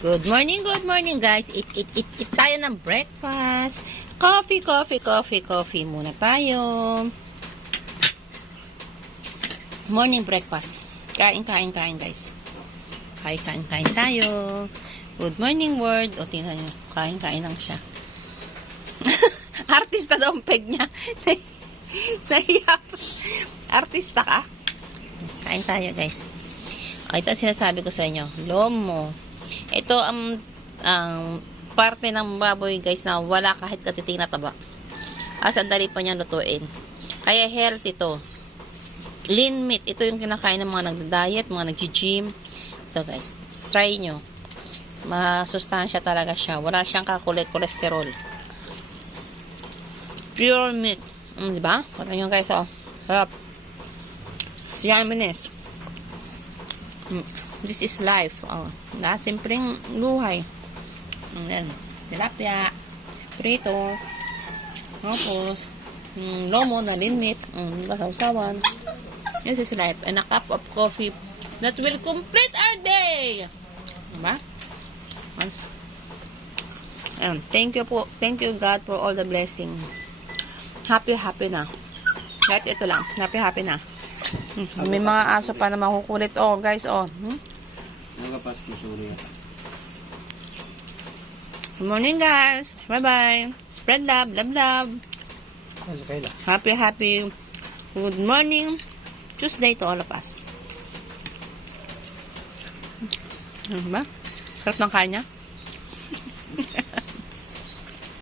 Good morning guys. Eat tayo ng breakfast. Coffee muna tayo. Morning breakfast. Kain guys. Kain tayo. Good morning world. O tingnan nyo, kain lang siya. Artista daw ang peg niya. Nahiya. Artista ka? Kain tayo guys. O, ito ang sinasabi ko sa inyo. Lomo. Ito ang parte ng baboy guys na wala kahit katiting na taba. Ang dali pa niya lutuin. Kaya healthy to. Lean meat. Ito yung kinakain ng mga nagda-diet, mga nag-gym. Ito guys. Try nyo. Masustansya talaga siya. Wala siyang cholesterol. Pure meat. Diba? Pata nyo guys. Oh. Sarap. Yumminess. This is life. Oh, simpleng luhay. Ayan. Tilapia. Prito. Tapos, lomo na lean meat. Basawsawan. This is life. And a cup of coffee that will complete our day. Diba? Ayan. Thank you po. Thank you God for all the blessing. Happy na. Kahit ito lang. Happy na. May mga aso pa na makukulit. Oh, guys, oh. Good morning, guys. Bye-bye. Spread love. Love. Happy. Good morning. Tuesday to all of us. Diba? Sarap ng kanya.